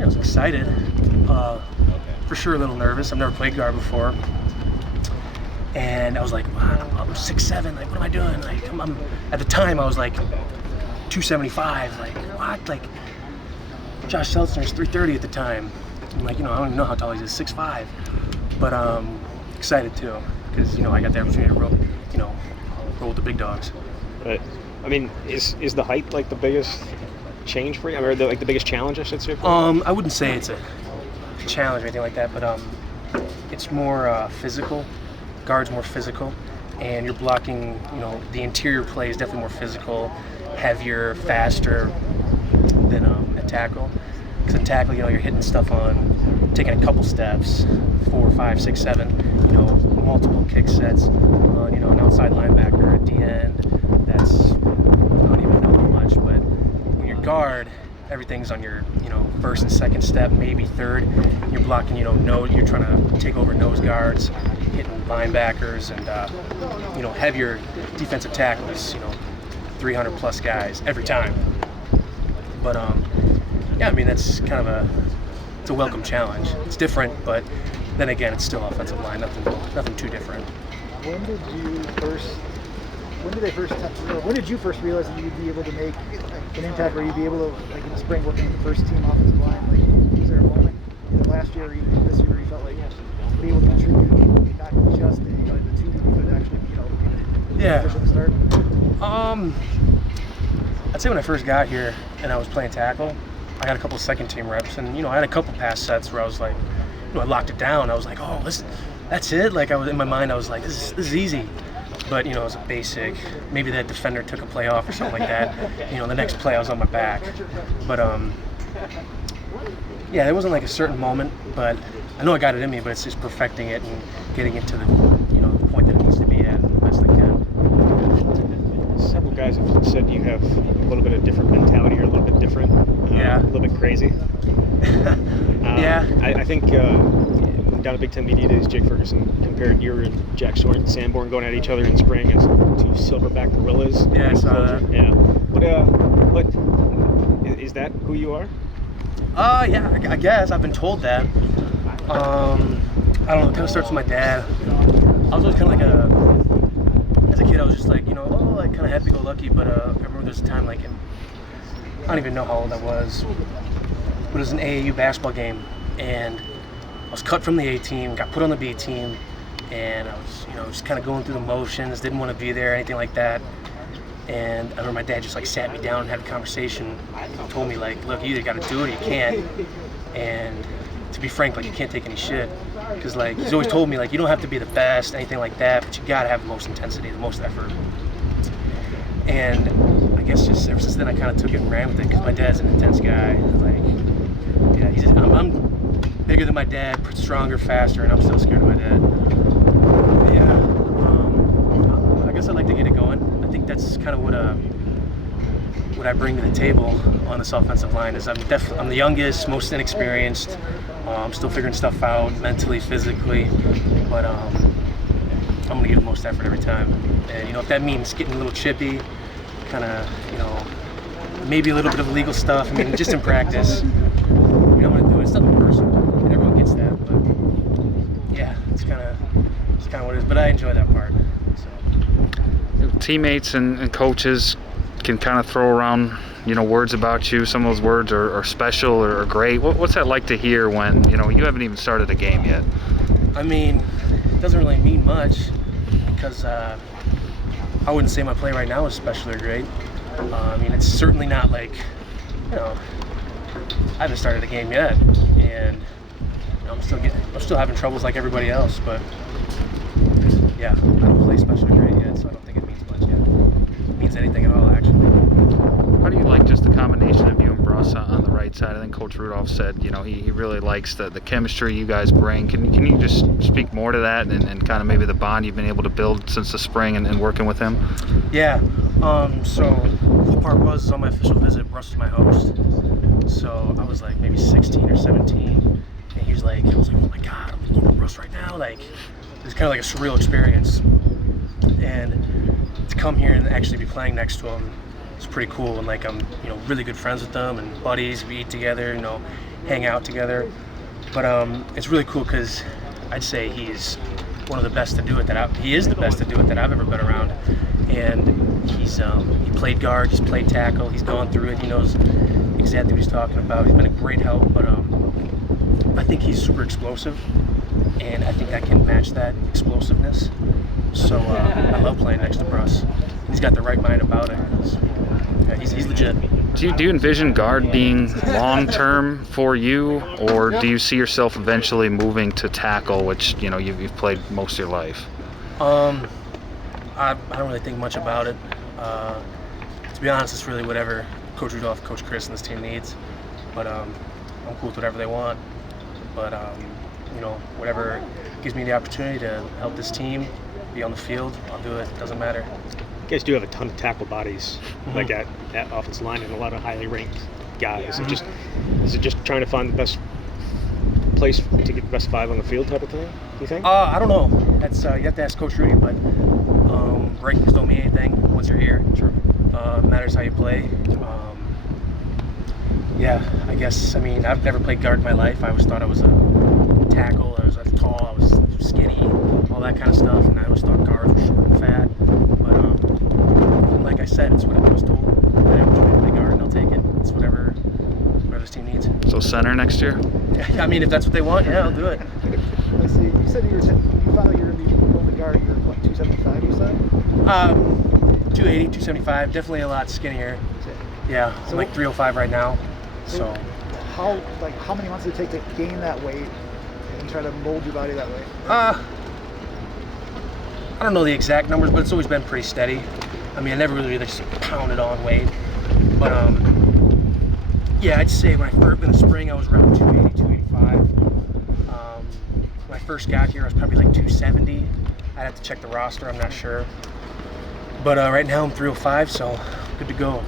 I was excited. For sure a little nervous. I've never played guard before. And I was like, wow, I'm 6'7", like, what am I doing? Like, I'm at the time, I was like 275, like, what? Like, Josh Seltzner's 330 at the time. I'm like, I don't even know how tall he is, 6'5". But excited too, because, I got the opportunity to roll with the big dogs. Right. I mean, is the height like the biggest change for you? Or the biggest challenge, I should say? I wouldn't say it's a challenge or anything like that, but it's more physical. Guard's more physical, and you're blocking, the interior play is definitely more physical, heavier, faster than a tackle. Because in tackle, you're hitting stuff on, taking a couple steps, 4, 5, 6, 7, multiple kick sets on, an outside linebacker at the end. That's, I don't even know how much, but when you're guard, everything's on your, first and second step, maybe third. You're blocking, you're trying to take over nose guards, hitting linebackers, and heavier defensive tackles, 300 plus guys every time. But that's kind of it's a welcome challenge. It's different, but then again, it's still offensive line, nothing too different. When did you first realize that you'd be able to make an impact, or you'd be able to, like in the spring, working with the first team offensive line? Like, was there a moment either last year or even this year where you felt like be able to contribute, not just the two, but actually, be yeah. to start? I'd say when I first got here and I was playing tackle, I got a couple second team reps, and I had a couple pass sets where I was like, I locked it down. I was like, oh, that's it. Like, I was in my mind, I was like, this is easy. But it was a basic. Maybe that defender took a play off or something like that. The next play I was on my back. But there wasn't like a certain moment, but I know I got it in me. But it's just perfecting it and getting it to the the point that it needs to be at the best I can. Several guys have said you have a little bit of different mentality. You're a little bit different. Yeah. A little bit crazy. Yeah. I think down at Big Ten Media Days, Jake Ferguson compared you and Jack Sanborn going at each other in spring as two silverback gorillas. Yeah, I saw that. Yeah. What is that who you are? Yeah, I guess I've been told that. I don't know. It kind of starts with my dad. I was always kind of as a kid, I was just like, kind of happy-go-lucky. But I remember there was a time, I don't even know how old I was, but it was an AAU basketball game, and I was cut from the A team, got put on the B team, and I was, just kind of going through the motions, didn't want to be there, anything like that. And I remember my dad just sat me down and had a conversation. He told me look, you either got to do it or you can't. And to be frank, you can't take any shit, because he's always told me you don't have to be the best, anything like that, but you gotta have the most intensity, the most effort. And I guess just ever since then, I kind of took it and ran with it, because my dad's an intense guy. I'm bigger than my dad, stronger, faster, and I'm still scared of my dad. But I guess I'd like to get it going. I think that's kind of what I bring to the table on this offensive line. Is I'm the youngest, most inexperienced. I'm still figuring stuff out mentally, physically, but I'm gonna give the most effort every time. And if that means getting a little chippy, kind of maybe a little bit of illegal stuff. Just in practice. I'm gonna do it. It's nothing personal, and everyone gets that. But yeah, it's kind of what it is. But I enjoy that part. So. Teammates and coaches can kind of throw around, words about you. Some of those words are special or great. What's that like to hear when, you haven't even started a game yet? It doesn't really mean much, because I wouldn't say my play right now is special or great. It's certainly not I haven't started a game yet, and I'm still having troubles like everybody else. But yeah, I don't play special or great yet, so I don't think it means much yet. It means anything at all, actually. How do you like just the combination of you and Bruss on the right side? I think Coach Rudolph said, he really likes the chemistry you guys bring. Can you just speak more to that and kind of maybe the bond you've been able to build since the spring and working with him? Yeah. So the cool part was on my official visit, Bruss was my host. So I was maybe 16 or 17, and he was I was oh my God, I'm looking at Bruss right now. It was kind of a surreal experience. And to come here and actually be playing next to him, it's pretty cool. And I'm really good friends with them and buddies. We eat together. hang out together. But it's really cool because I'd say he's one of the best to do it he is the best to do it that I've ever been around. And he played guard, he's played tackle, he's gone through it, he knows exactly what he's talking about. He's been a great help, but I think he's super explosive, and I think I can match that explosiveness. So I love playing next to Bruss. He's got the right mind about it. Yeah, he's legit. Do you envision guard being long-term for you, or do you see yourself eventually moving to tackle, which you've played most of your life? I don't really think much about it. To be honest, it's really whatever Coach Rudolph, Coach Chris, and this team needs. But I'm cool with whatever they want. But whatever gives me the opportunity to help this team be on the field, I'll do it. It doesn't matter. You guys do have a ton of tackle bodies, like at offensive line, and a lot of highly ranked guys. Is it just trying to find the best place to get the best 5 on the field type of thing, do you think? I don't know. That's you have to ask Coach Rudy, but rankings don't mean anything once you're here. Sure. Matters how you play. Yeah, I guess. I mean, I've never played guard in my life. I always thought I was a tackle. I was tall. I was skinny, all that kind of stuff. And I always thought guards were short and fat. But like I said, it's what I was told. That I was play guard, and I'll take it. It's whatever this team needs. So center next year? I mean, if that's what they want, yeah, I'll do it. Let's see. You said you found out you were going to be going to guard. You were what, 275? You said? 280, 275. Definitely a lot skinnier. Yeah, I'm like 305 right now. So how many months did it take to gain that weight and try to mold your body that way? I don't know the exact numbers, but it's always been pretty steady. I mean, I never really just pounded on weight. But yeah, I'd say when I first in the spring, I was around 280, 285. When I first got here, I was probably like 270. I'd have to check the roster, I'm not sure. But right now I'm 305, so good to go.